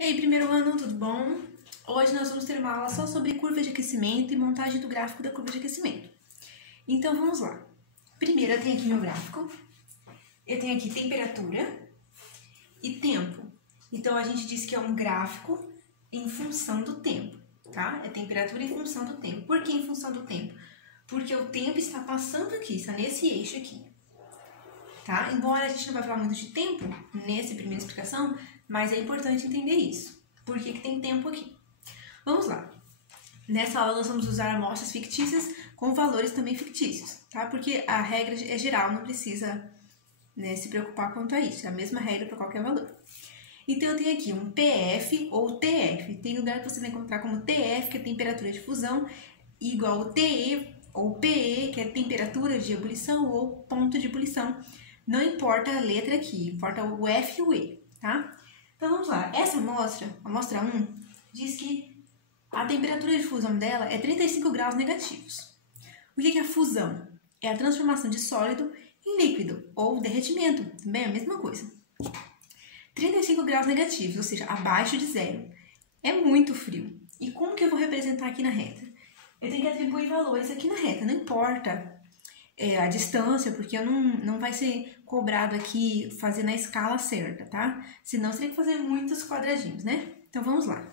Ei, primeiro ano, tudo bom? Hoje nós vamos ter uma aula só sobre curva de aquecimento e montagem do gráfico da curva de aquecimento. Então vamos lá. Primeiro eu tenho aqui meu gráfico, eu tenho aqui temperatura e tempo. Então a gente diz que é um gráfico em função do tempo, tá? É temperatura em função do tempo. Por que em função do tempo? Porque o tempo está passando aqui, está nesse eixo aqui. Tá? Embora a gente não vai falar muito de tempo nessa primeira explicação, mas é importante entender isso. Por que tem tempo aqui? Vamos lá. Nessa aula nós vamos usar amostras fictícias com valores também fictícios, tá? Porque a regra é geral, não precisa, né, se preocupar quanto a isso. É a mesma regra para qualquer valor. Então eu tenho aqui um PF ou TF. Tem lugar que você vai encontrar como TF, que é temperatura de fusão, igual ao TE ou PE, que é temperatura de ebulição ou ponto de ebulição. Não importa a letra aqui, importa o F e o E, tá? Então vamos lá. Essa amostra, amostra 1, diz que a temperatura de fusão dela é 35 graus negativos. O que é a fusão? É a transformação de sólido em líquido, ou derretimento, também é a mesma coisa. 35 graus negativos, ou seja, abaixo de zero. É muito frio. E como que eu vou representar aqui na reta? Eu tenho que atribuir valores aqui na reta, não importa a distância, porque eu não vai ser cobrado aqui fazer na escala certa, tá? Senão você tem que fazer muitos quadradinhos, né? Então vamos lá.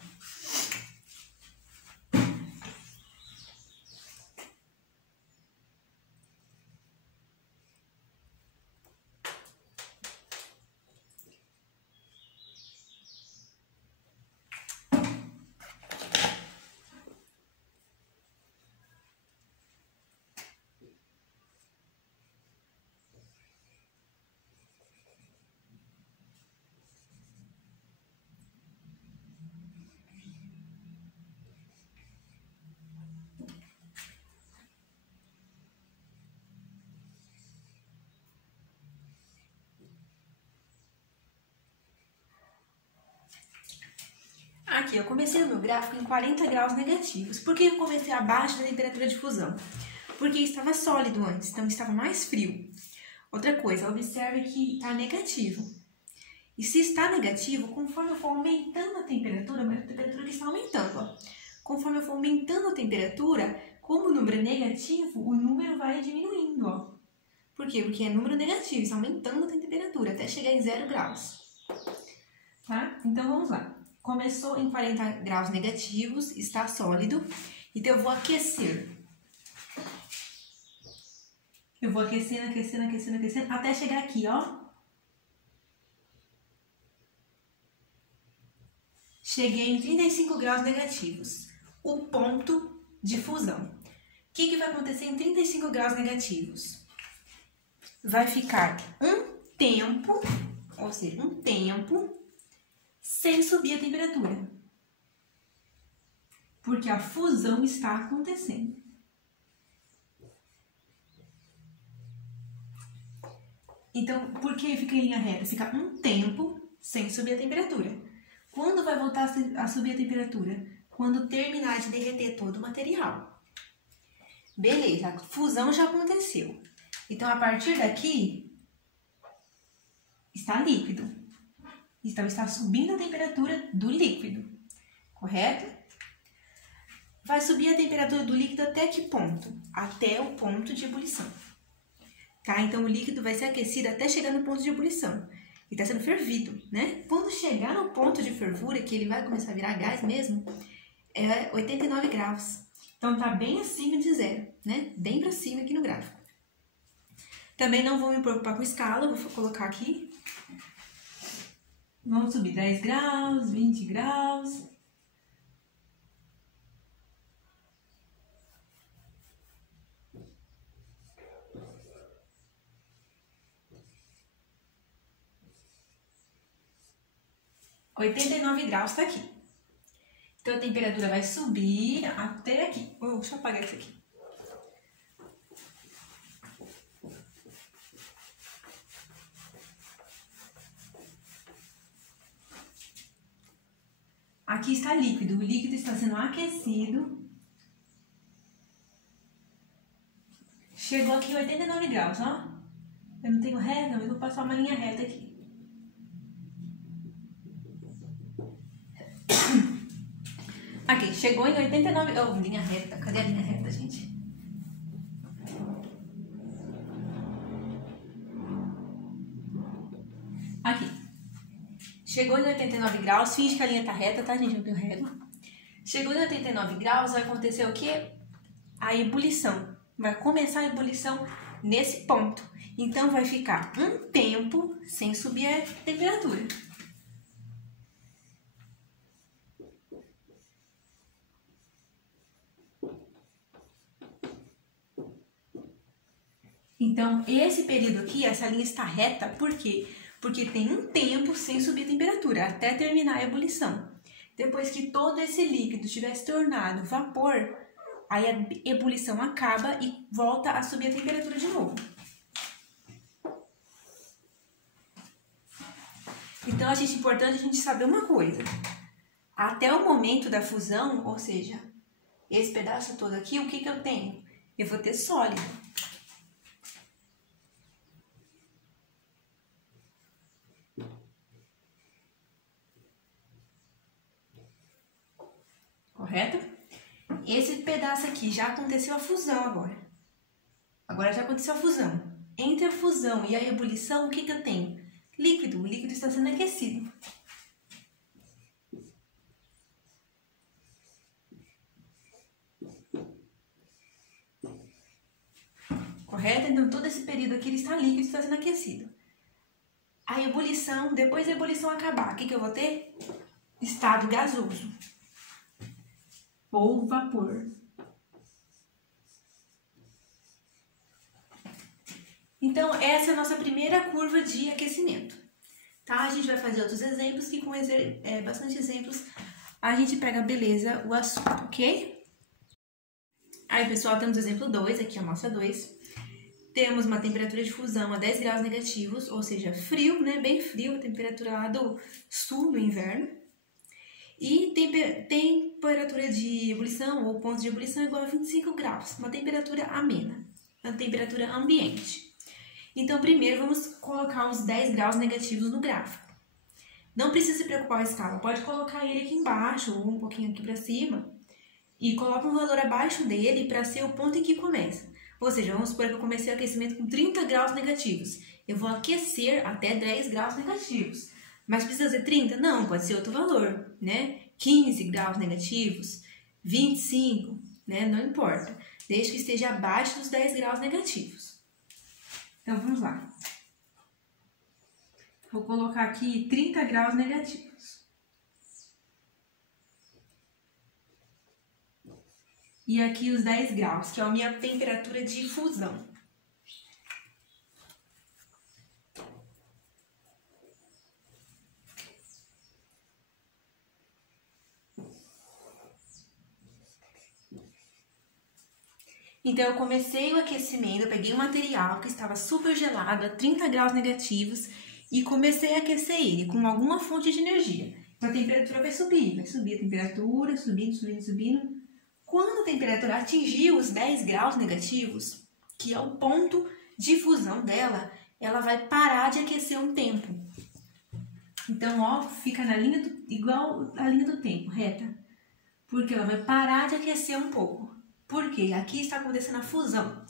Aqui, eu comecei o meu gráfico em 40 graus negativos. Por que eu comecei abaixo da temperatura de fusão? Porque estava sólido antes, então estava mais frio. Outra coisa, observe que está negativo. E se está negativo, conforme eu for aumentando a temperatura que está aumentando, ó. Conforme eu for aumentando a temperatura, como o número é negativo, o número vai diminuindo, ó. Por quê? Porque é número negativo, está aumentando a temperatura até chegar em 0 graus. Tá? Então vamos lá. Começou em 40 graus negativos, está sólido, então eu vou aquecer. Eu vou aquecendo, até chegar aqui, ó. Cheguei em 35 graus negativos, o ponto de fusão. O que vai acontecer em 35 graus negativos? Vai ficar um tempo, ou seja, um tempo sem subir a temperatura, porque a fusão está acontecendo. Então, por que fica em linha reta? Fica um tempo sem subir a temperatura. Quando vai voltar a subir a temperatura? Quando terminar de derreter todo o material. Beleza, a fusão já aconteceu. Então, a partir daqui, está líquido. Então, está subindo a temperatura do líquido, correto? Vai subir a temperatura do líquido até que ponto? Até o ponto de ebulição. Tá? Então, o líquido vai ser aquecido até chegar no ponto de ebulição. E está sendo fervido, né? Quando chegar no ponto de fervura, que ele vai começar a virar gás mesmo, é 89 graus. Então, está bem acima de zero, né? Bem para cima aqui no gráfico. Também não vou me preocupar com escala, vou colocar aqui. Vamos subir 10 graus, 20 graus. (89 graus) está aqui. Então, a temperatura vai subir até aqui. Deixa eu apagar isso aqui. Aqui está líquido. O líquido está sendo aquecido. Chegou aqui 89 graus, ó. Eu não tenho reta, mas eu vou passar uma linha reta aqui. Aqui, chegou em 89... Oh, linha reta. Cadê a linha reta, gente? Aqui. Chegou em 89 graus. Finge que a linha tá reta, tá, gente? Eu tenho régua. Chegou em 89 graus, vai acontecer o quê? A ebulição. Vai começar a ebulição nesse ponto. Então, vai ficar um tempo sem subir a temperatura. Então, esse período aqui, essa linha está reta, por quê? Porque tem um tempo sem subir a temperatura, até terminar a ebulição. Depois que todo esse líquido tiver se tornado vapor, aí a ebulição acaba e volta a subir a temperatura de novo. Então, é importante a gente saber uma coisa. Até o momento da fusão, ou seja, esse pedaço todo aqui, o que eu tenho? Eu vou ter sólido. Correto? Esse pedaço aqui já aconteceu a fusão agora. Agora já aconteceu a fusão. Entre a fusão e a ebulição, o que eu tenho? Líquido. O líquido está sendo aquecido. Correto? Então, todo esse período aqui ele está líquido, está sendo aquecido. A ebulição, depois da ebulição acabar, o que eu vou ter? Estado gasoso. Ou vapor. Então, essa é a nossa primeira curva de aquecimento. Tá? A gente vai fazer outros exemplos, que com bastante exemplos a gente pega, beleza, o assunto, ok? Aí, pessoal, temos o exemplo 2, aqui a amostra 2. Temos uma temperatura de fusão a 10 graus negativos, ou seja, frio, né? Bem frio, a temperatura lá do sul do inverno. E temperatura de ebulição, ou ponto de ebulição, igual a 25 graus, uma temperatura amena, uma temperatura ambiente. Então, primeiro, vamos colocar os 10 graus negativos no gráfico. Não precisa se preocupar com a escala, pode colocar ele aqui embaixo, ou um pouquinho aqui para cima, e coloca um valor abaixo dele para ser o ponto em que começa. Ou seja, vamos supor que eu comecei o aquecimento com 30 graus negativos. Eu vou aquecer até 10 graus negativos. Mas precisa ser 30? Não, pode ser outro valor, né? 15 graus negativos, 25, né? Não importa, desde que esteja abaixo dos 10 graus negativos. Então, vamos lá. Vou colocar aqui 30 graus negativos. E aqui os 10 graus, que é a minha temperatura de fusão. Então, eu comecei o aquecimento, eu peguei um material que estava super gelado, a 30 graus negativos, e comecei a aquecer ele com alguma fonte de energia. Então, a temperatura vai subir a temperatura, subindo, subindo, subindo. Quando a temperatura atingir os 10 graus negativos, que é o ponto de fusão dela, ela vai parar de aquecer um tempo. Então, ó, fica na linha igual a linha do tempo, reta. Porque ela vai parar de aquecer um pouco. Por quê? Aqui está acontecendo a fusão.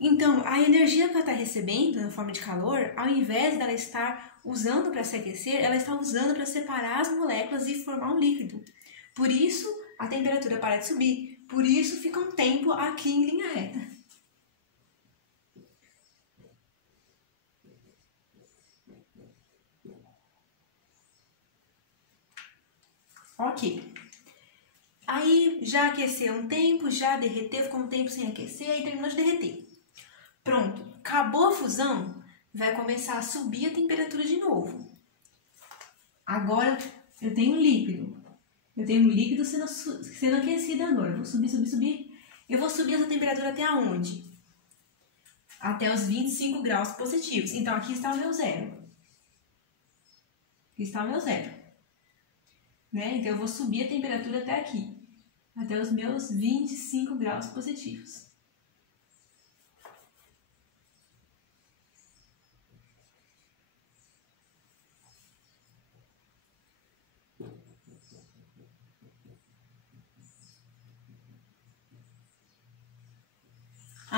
Então, a energia que ela está recebendo na forma de calor, ao invés dela estar usando para se aquecer, ela está usando para separar as moléculas e formar um líquido. Por isso, a temperatura para de subir. Por isso, fica um tempo aqui em linha reta. Ok. Aí, já aqueceu um tempo, já derreteu, ficou um tempo sem aquecer, aí terminou de derreter. Pronto, acabou a fusão, vai começar a subir a temperatura de novo. Agora, eu tenho um líquido. Eu tenho um líquido sendo aquecido agora. Eu vou subir, subir, subir. Eu vou subir essa temperatura até aonde? Até os 25 graus positivos. Então, aqui está o meu zero. Aqui está o meu zero. Né? Então, eu vou subir a temperatura até aqui. Até os meus 25 graus positivos.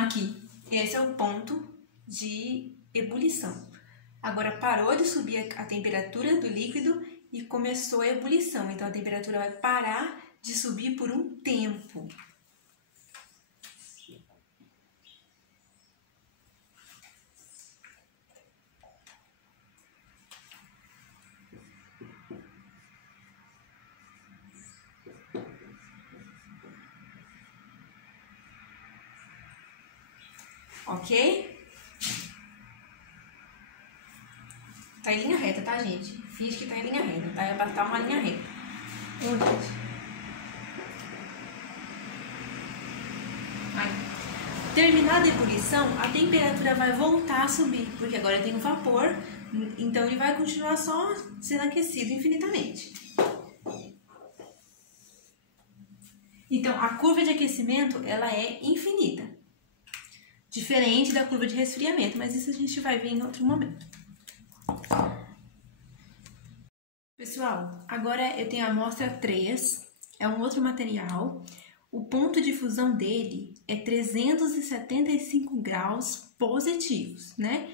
aqui, esse é o ponto de ebulição. Agora parou de subir a temperatura do líquido e começou a ebulição. Então a temperatura vai parar de subir por um tempo. Ok? Tá em linha reta, tá, gente? Finge que tá em linha reta, tá? É pra estar uma linha reta. Terminada a ebulição, a temperatura vai voltar a subir, porque agora tem o vapor, então ele vai continuar só sendo aquecido infinitamente. Então, a curva de aquecimento, ela é infinita. Diferente da curva de resfriamento, mas isso a gente vai ver em outro momento. Pessoal, agora eu tenho a amostra 3, é um outro material. O ponto de fusão dele é 375 graus positivos, né?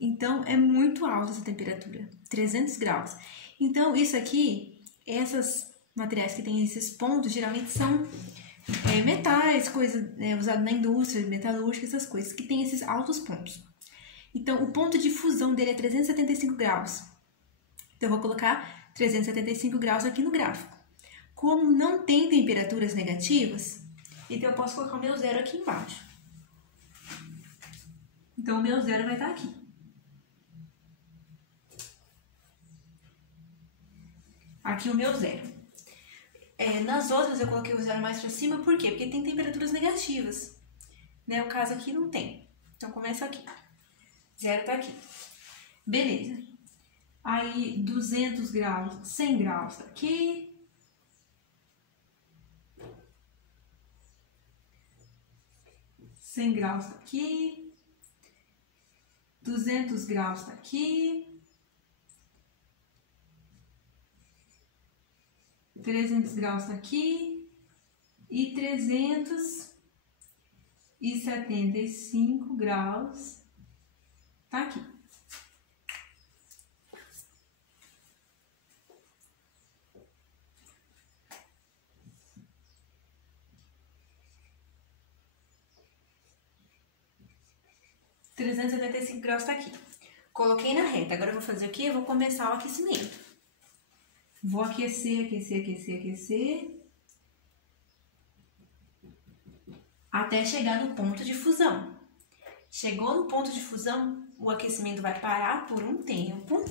Então, é muito alta essa temperatura, 300 graus. Então, isso aqui, esses materiais que têm esses pontos, geralmente são metais, coisas usadas na indústria, metalúrgica, essas coisas, que tem esses altos pontos. Então, o ponto de fusão dele é 375 graus. Então, eu vou colocar 375 graus aqui no gráfico. Como não tem temperaturas negativas, então eu posso colocar o meu zero aqui embaixo. Então, o meu zero vai estar aqui. Aqui o meu zero. Nas outras eu coloquei o zero mais para cima, por quê? Porque tem temperaturas negativas. Né? O caso aqui não tem. Então, começa aqui. Zero tá aqui. Beleza. Aí, 200 graus, 100 graus tá aqui. Graus tá aqui, 200 graus tá aqui, 300 graus tá aqui e 375 graus tá aqui. graus tá aqui. Coloquei na reta. Agora eu vou fazer o quê? Eu vou começar o aquecimento. Vou aquecer, aquecer, aquecer, aquecer. Até chegar no ponto de fusão. Chegou no ponto de fusão, o aquecimento vai parar por um tempo.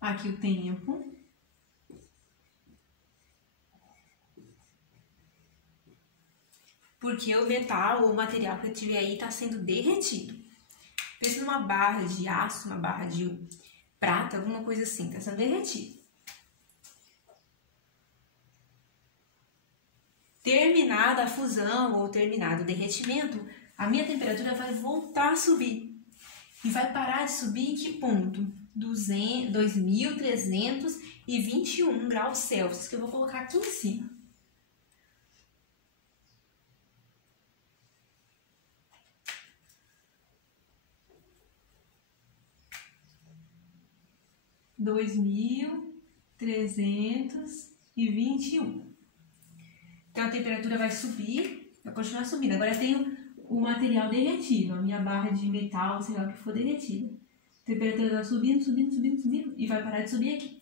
Aqui o tempo. Porque o metal ou o material que eu tive aí está sendo derretido. Pensa numa barra de aço, uma barra de prata, alguma coisa assim, está sendo derretido. Terminada a fusão ou terminado o derretimento, a minha temperatura vai voltar a subir. E vai parar de subir em que ponto? 2.321 graus Celsius, que eu vou colocar aqui em cima. Então a temperatura vai subir, vai continuar subindo. Agora eu tenho o material derretido, a minha barra de metal, sei lá o que for derretida. A temperatura está subindo, subindo, subindo, subindo e vai parar de subir aqui.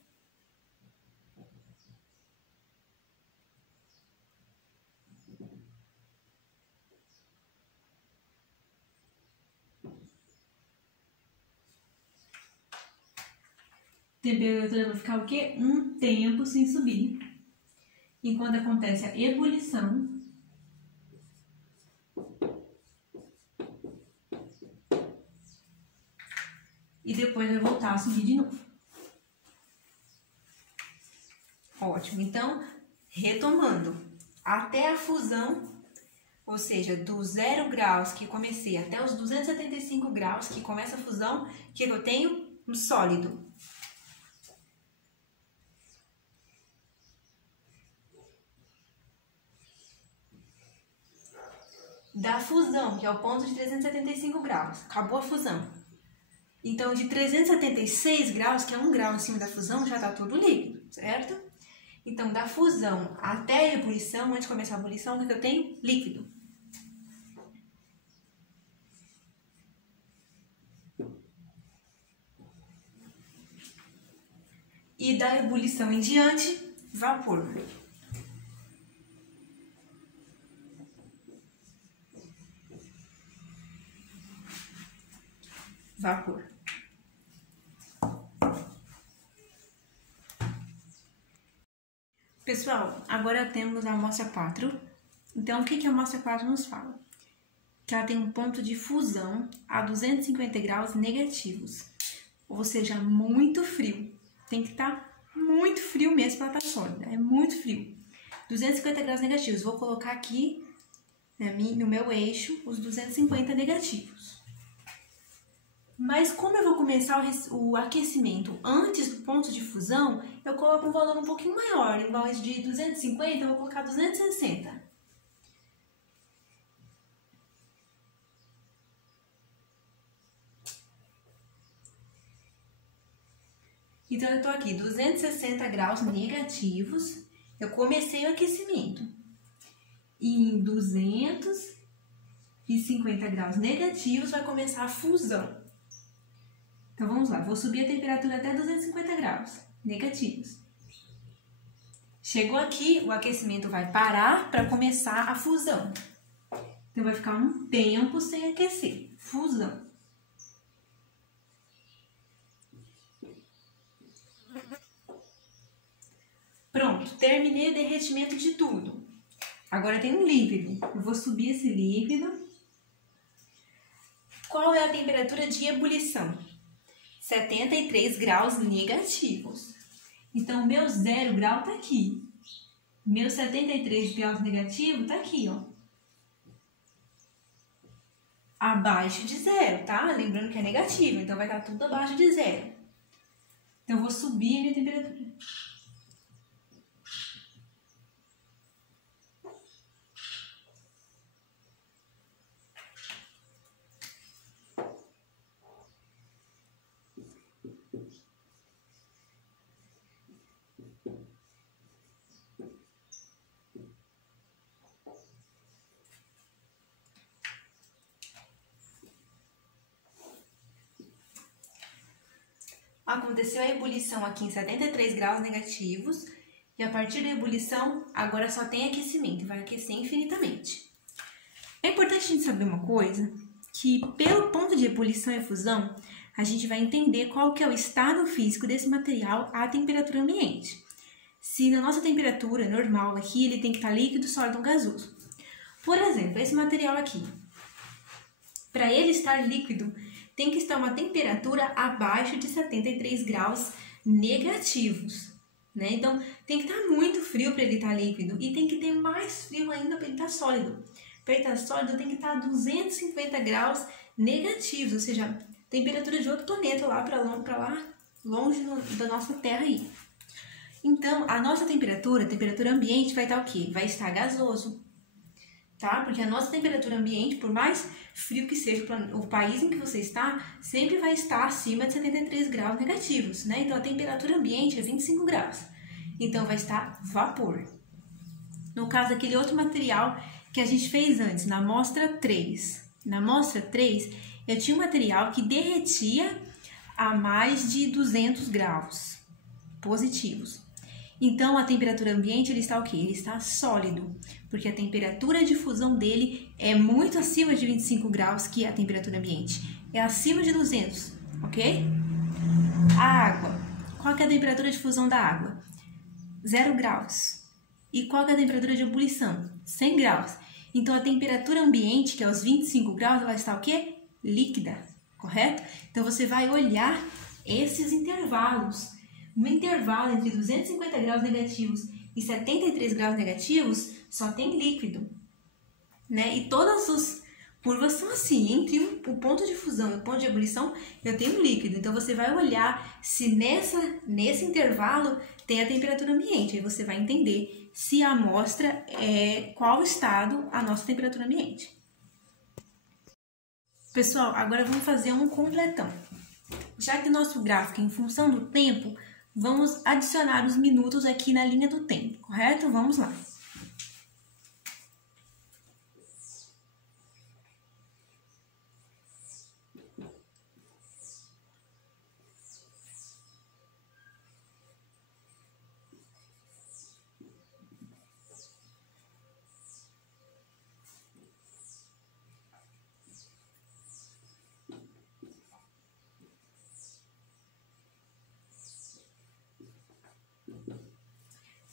A temperatura vai ficar o quê? Um tempo sem subir. Enquanto acontece a ebulição. E depois vai voltar a subir de novo. Ótimo. Então, retomando. Até a fusão, ou seja, do 0 graus que comecei até os 275 graus que começa a fusão, que eu tenho um sólido. da fusão, que é o ponto de 375 graus. Acabou a fusão. Então, de 376 graus, que é 1 grau acima da fusão, já está tudo líquido, certo? Então, da fusão até a ebulição, antes de começar a ebulição, o que eu tenho? Líquido. E da ebulição em diante, vapor. Vapor. Pessoal, agora temos a amostra 4. Então, o que a amostra 4 nos fala? Que ela tem um ponto de fusão a 250 graus negativos. Ou seja, muito frio. Tem que estar muito frio mesmo para ela estar sólida. É muito frio. 250 graus negativos. Vou colocar aqui no meu eixo os 250 negativos. Mas como eu vou começar o aquecimento antes do ponto de fusão, eu coloco um valor um pouquinho maior. Em vez de 250, eu vou colocar 260. Então, eu estou aqui, 260 graus negativos, eu comecei o aquecimento. E em 250 graus negativos vai começar a fusão. Então, vamos lá, vou subir a temperatura até 250 graus negativos. Chegou aqui, o aquecimento vai parar para começar a fusão. Então, vai ficar um tempo sem aquecer. Fusão. Pronto, terminei o derretimento de tudo. Agora tem um líquido. Eu vou subir esse líquido. Qual é a temperatura de ebulição? 73 graus negativos. Então, meu 0 grau está aqui. Meu 73 graus negativo está aqui, ó. Abaixo de 0, tá? Lembrando que é negativo, então vai estar tudo abaixo de 0. Então, eu vou subir a minha temperatura. Aconteceu a ebulição aqui em 73 graus negativos e a partir da ebulição agora só tem aquecimento, vai aquecer infinitamente. É importante a gente saber uma coisa, que pelo ponto de ebulição e fusão, a gente vai entender qual que é o estado físico desse material à temperatura ambiente. Se na nossa temperatura normal aqui, ele tem que estar líquido, sólido ou gasoso. Por exemplo, esse material aqui, para ele estar líquido, tem que estar uma temperatura abaixo de 73 graus negativos, né? Então, tem que estar muito frio para ele estar líquido e tem que ter mais frio ainda para ele estar sólido. Para ele estar sólido, tem que estar a 250 graus negativos, ou seja, temperatura de outro planeta lá para lá, longe da nossa Terra aí. Então, a nossa temperatura ambiente vai estar o quê? Vai estar gasoso, tá? Porque a nossa temperatura ambiente, por mais frio que seja o país em que você está, sempre vai estar acima de 73 graus negativos, né? Então, a temperatura ambiente é 25 graus. Então, vai estar vapor. No caso, aquele outro material que a gente fez antes, na amostra 3. Na amostra 3, eu tinha um material que derretia a mais de 200 graus positivos. Então, a temperatura ambiente, ele está o quê? Ele está sólido, porque a temperatura de fusão dele é muito acima de 25 graus, que é a temperatura ambiente. É acima de 200, ok? A água. Qual que é a temperatura de fusão da água? 0 graus. E qual que é a temperatura de ebulição? 100 graus. Então, a temperatura ambiente, que é os 25 graus, ela está o quê? Líquida, correto? Então, você vai olhar esses intervalos. No intervalo entre 250 graus negativos e 73 graus negativos, só tem líquido, né? E todas as curvas são assim, entre o ponto de fusão e o ponto de ebulição, eu tenho líquido. Então, você vai olhar se nesse intervalo tem a temperatura ambiente. Aí você vai entender se a amostra é qual estado a nossa temperatura ambiente. Pessoal, agora vamos fazer um completão. Já que o nosso gráfico é em função do tempo, vamos adicionar os minutos aqui na linha do tempo, correto? Vamos lá.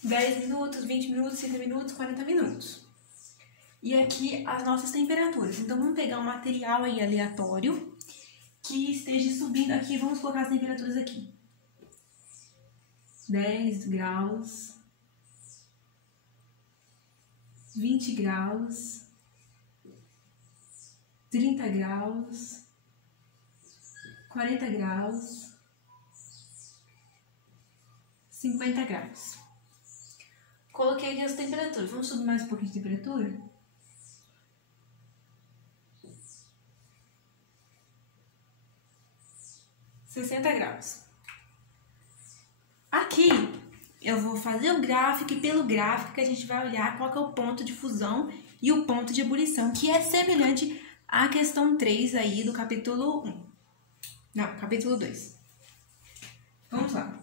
(10 minutos, 20 minutos, 30 minutos, 40 minutos. E aqui as nossas temperaturas. Então, vamos pegar um material aí aleatório que esteja subindo aqui. Vamos colocar as temperaturas aqui. 10 graus, 20 graus, 30 graus, 40 graus, 50 graus. Coloquei aqui as temperaturas. Vamos subir mais um pouquinho de temperatura? (60 graus). Aqui eu vou fazer o gráfico e pelo gráfico que a gente vai olhar qual que é o ponto de fusão e o ponto de ebulição, que é semelhante à questão 3 aí do capítulo 1. Não, capítulo 2. Vamos lá.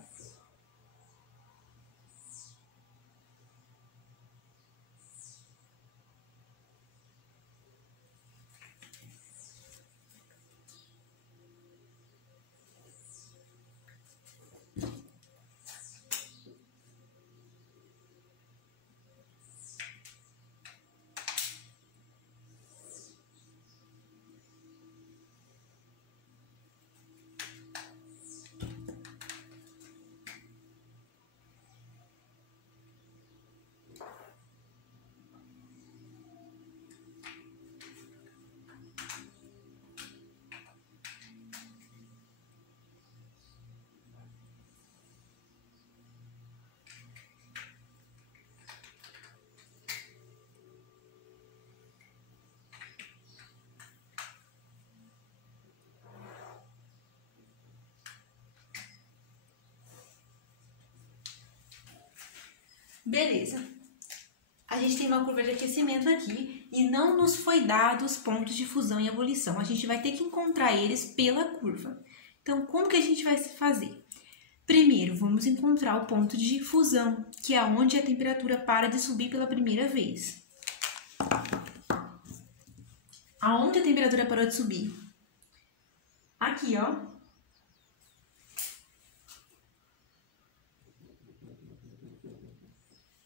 Beleza. A gente tem uma curva de aquecimento aqui e não nos foi dado os pontos de fusão e ebulição. A gente vai ter que encontrar eles pela curva. Então, como que a gente vai fazer? Primeiro, vamos encontrar o ponto de fusão, que é onde a temperatura para de subir pela primeira vez. Aonde a temperatura parou de subir? Aqui, ó.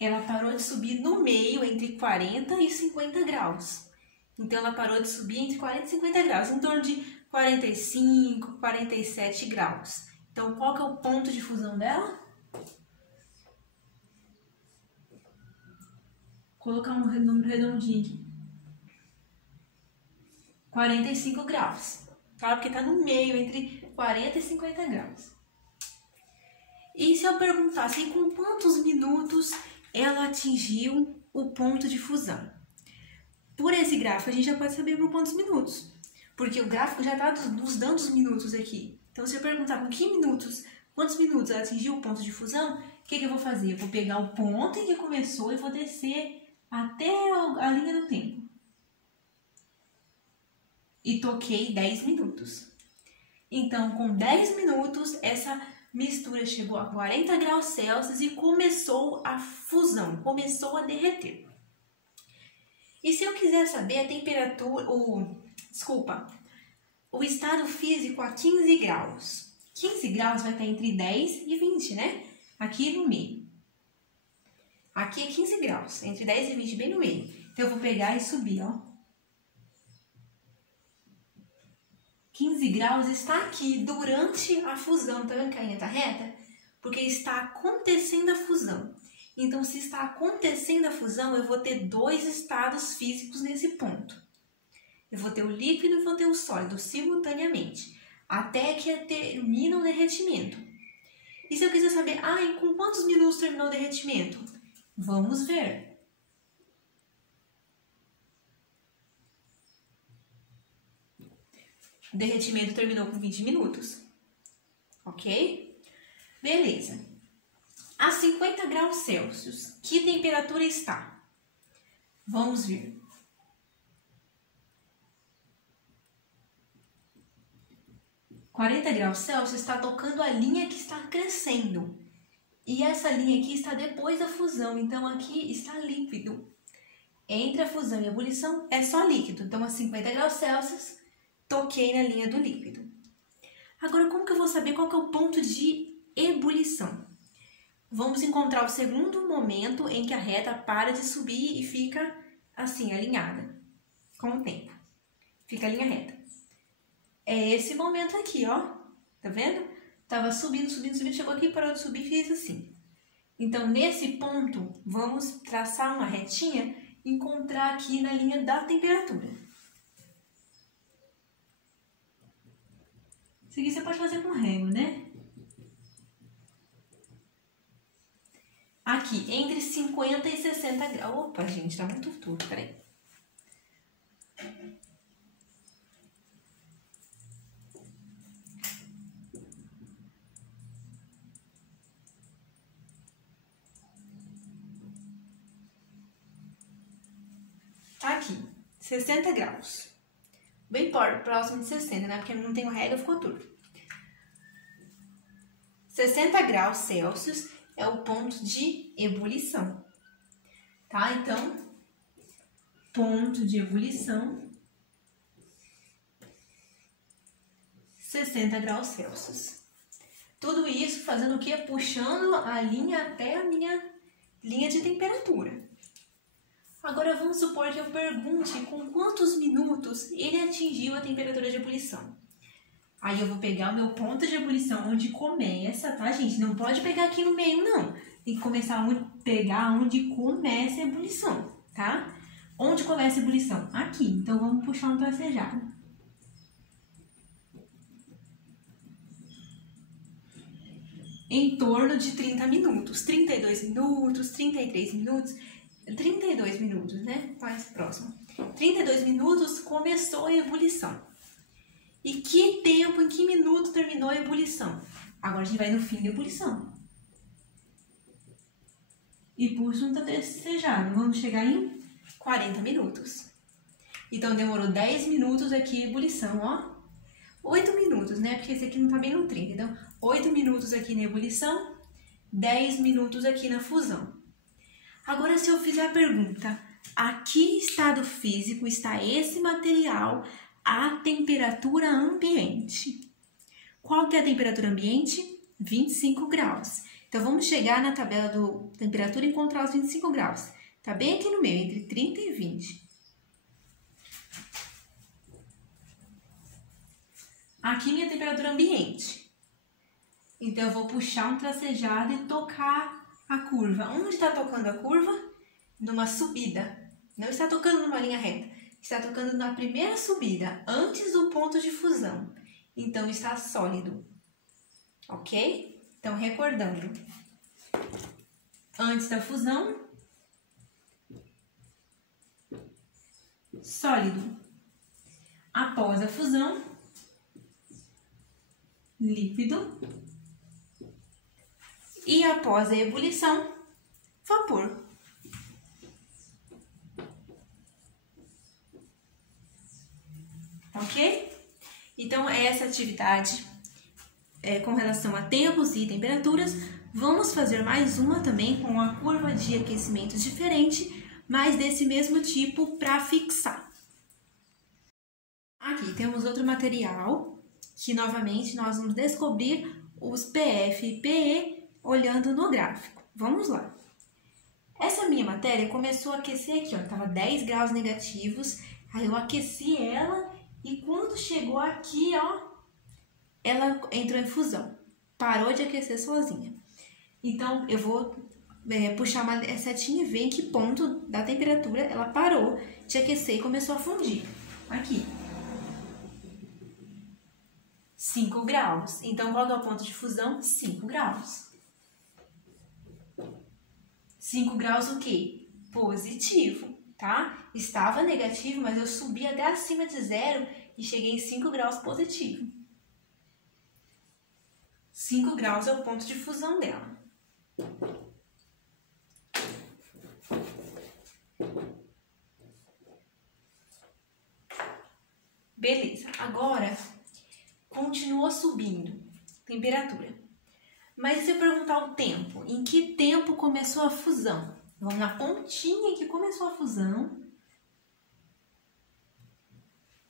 Ela parou de subir no meio, entre 40 e 50 graus. Então, ela parou de subir entre 40 e 50 graus, em torno de 45, 47 graus. Então, qual que é o ponto de fusão dela? Vou colocar um número redondinho aqui. 45 graus. Tá? Porque está no meio, entre 40 e 50 graus. E se eu perguntasse com quantos minutos ela atingiu o ponto de fusão? Por esse gráfico, a gente já pode saber por quantos minutos, porque o gráfico já está nos dando os minutos aqui. Então, se eu perguntar com que minutos, quantos minutos ela atingiu o ponto de fusão, o que eu vou fazer? Eu vou pegar o ponto em que começou e vou descer até a linha do tempo. E toquei 10 minutos. Então, com 10 minutos, essa mistura chegou a 40 graus Celsius e começou a fusão, começou a derreter. E se eu quiser saber a temperatura, o estado físico a 15 graus. 15 graus vai estar entre 10 e 20, né? Aqui no meio. Aqui é 15 graus, entre 10 e 20, bem no meio. Então, eu vou pegar e subir, ó. 15 graus está aqui durante a fusão. Tá vendo que a linha tá reta? Porque está acontecendo a fusão. Então, se está acontecendo a fusão, eu vou ter dois estados físicos nesse ponto. Eu vou ter o líquido e vou ter o sólido simultaneamente, até que termine o derretimento. E se eu quiser saber, e com quantos minutos terminou o derretimento? Vamos ver. O derretimento terminou com 20 minutos. Ok? Beleza. A 50 graus Celsius, que temperatura está? Vamos ver. A 40 graus Celsius está tocando a linha que está crescendo. E essa linha aqui está depois da fusão, então aqui está líquido. Entre a fusão e a ebulição é só líquido. Então, a 50 graus Celsius, toquei na linha do líquido. Agora, como que eu vou saber qual que é o ponto de ebulição? Vamos encontrar o segundo momento em que a reta para de subir e fica assim, alinhada com o tempo. Fica a linha reta. É esse momento aqui, ó. Tá vendo? Tava subindo, subindo, subindo, chegou aqui, parou de subir e fez assim. Então, nesse ponto, vamos traçar uma retinha e encontrar aqui na linha da temperatura. Isso aqui você pode fazer com régua, né? Aqui, entre 50 e 60 graus. Opa, gente, tá muito turvo, peraí. Tá aqui, 60 graus. Bem próximo de 60, né? Porque não tem régua, ficou turvo. 60 graus Celsius é o ponto de ebulição. Tá? Então, ponto de ebulição, 60 graus Celsius. Tudo isso fazendo o quê? Puxando a linha até a minha linha de temperatura. Agora, vamos supor que eu pergunte com quantos minutos ele atingiu a temperatura de ebulição. Aí eu vou pegar o meu ponto de ebulição onde começa, tá, gente? Não pode pegar aqui no meio, não. Tem que começar pegar onde começa a ebulição, tá? Onde começa a ebulição? Aqui. Então, vamos puxar um tracejado. Em torno de 30 minutos. 32 minutos, 33 minutos... 32 minutos, né? Mais próximo. 32 minutos começou a ebulição. E que tempo, em que minuto terminou a ebulição? Agora a gente vai no fim da ebulição. E puxa um tracejado. Vamos chegar em 40 minutos. Então, demorou 10 minutos aqui a ebulição, ó. 8 minutos, né? Porque esse aqui não tá bem no 30. Então, 8 minutos aqui na ebulição, 10 minutos aqui na fusão. Agora, se eu fizer a pergunta, a que estado físico está esse material à temperatura ambiente? Qual que é a temperatura ambiente? 25 graus. Então, vamos chegar na tabela do temperatura e encontrar os 25 graus. Tá bem aqui no meio, entre 30 e 20. Aqui minha temperatura ambiente. Então, eu vou puxar um tracejado e tocar a curva. Onde está tocando a curva? Numa subida. Não está tocando numa linha reta. Está tocando na primeira subida, antes do ponto de fusão. Então, está sólido. Ok? Então, recordando. Antes da fusão, sólido. Após a fusão, líquido. E após a ebulição, vapor. Ok? Então, essa atividade com relação a tempos e temperaturas. Vamos fazer mais uma também com a curva de aquecimento diferente, mas desse mesmo tipo para fixar. Aqui temos outro material que novamente nós vamos descobrir os PF e PE olhando no gráfico. Vamos lá. Essa minha matéria começou a aquecer aqui, ó, tava 10 graus negativos, aí eu aqueci ela e quando chegou aqui, ó, ela entrou em fusão, parou de aquecer sozinha. Então, eu vou puxar uma setinha e ver em que ponto da temperatura ela parou de aquecer e começou a fundir. Aqui. 5 graus. Então, qual é o ponto de fusão? 5 graus. 5 graus o quê? Positivo, tá? Estava negativo, mas eu subi até acima de zero e cheguei em 5 graus positivo. 5 graus é o ponto de fusão dela. Beleza, agora continua subindo a temperatura. Mas se eu perguntar o tempo, em que tempo começou a fusão? Vamos na pontinha que começou a fusão.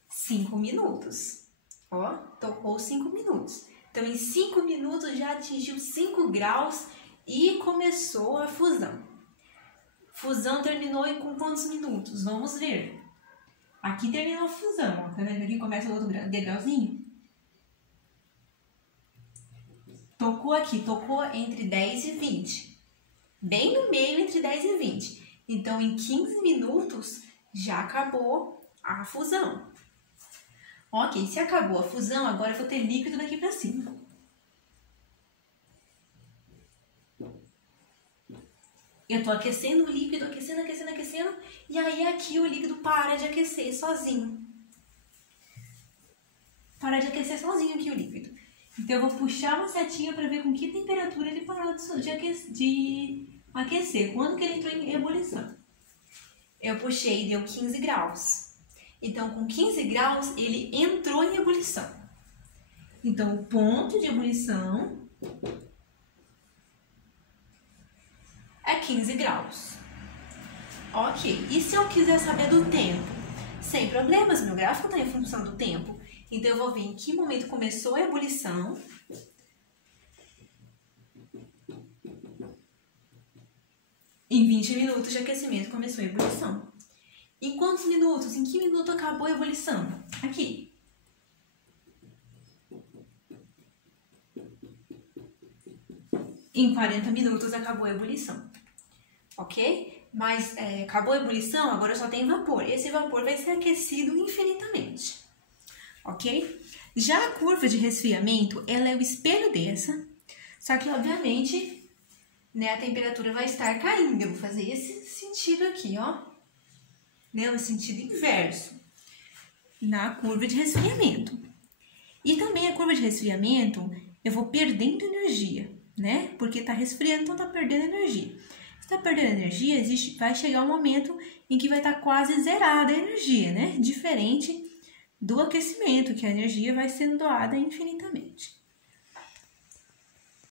5 minutos. Ó, tocou 5 minutos. Então, em 5 minutos já atingiu 5 graus e começou a fusão. Fusão terminou com quantos minutos? Vamos ver. Aqui terminou a fusão, ó. Tá vendo? Aqui começa o outro degrauzinho. Tocou aqui, tocou entre 10 e 20. Bem no meio entre 10 e 20. Então, em 15 minutos já acabou a fusão. Ok, se acabou a fusão, agora eu vou ter líquido daqui para cima. Eu estou aquecendo o líquido, aquecendo, e aí aqui o líquido para de aquecer sozinho. Para de aquecer sozinho aqui o líquido. Então, eu vou puxar uma setinha para ver com que temperatura ele parou de aquecer. Quando que ele entrou em ebulição? Eu puxei e deu 15 graus. Então, com 15 graus, ele entrou em ebulição. Então, o ponto de ebulição é 15 graus. Ok, e se eu quiser saber do tempo? Sem problemas, meu gráfico está em função do tempo. Então, eu vou ver em que momento começou a ebulição. Em 20 minutos de aquecimento começou a ebulição. Em quantos minutos? Em que minuto acabou a ebulição? Aqui. Em 40 minutos acabou a ebulição. Ok? Mas acabou a ebulição, agora só tem vapor. Esse vapor vai ser aquecido infinitamente. Ok? Já a curva de resfriamento, ela é o espelho dessa, só que, obviamente, né, a temperatura vai estar caindo. Eu vou fazer esse sentido aqui, ó. Né, no sentido inverso, na curva de resfriamento. E também a curva de resfriamento, eu vou perdendo energia, né? Porque está resfriando, então está perdendo energia. Se está perdendo energia, vai chegar um momento em que vai estar quase zerada a energia, né? Diferente do aquecimento, que a energia vai sendo doada infinitamente.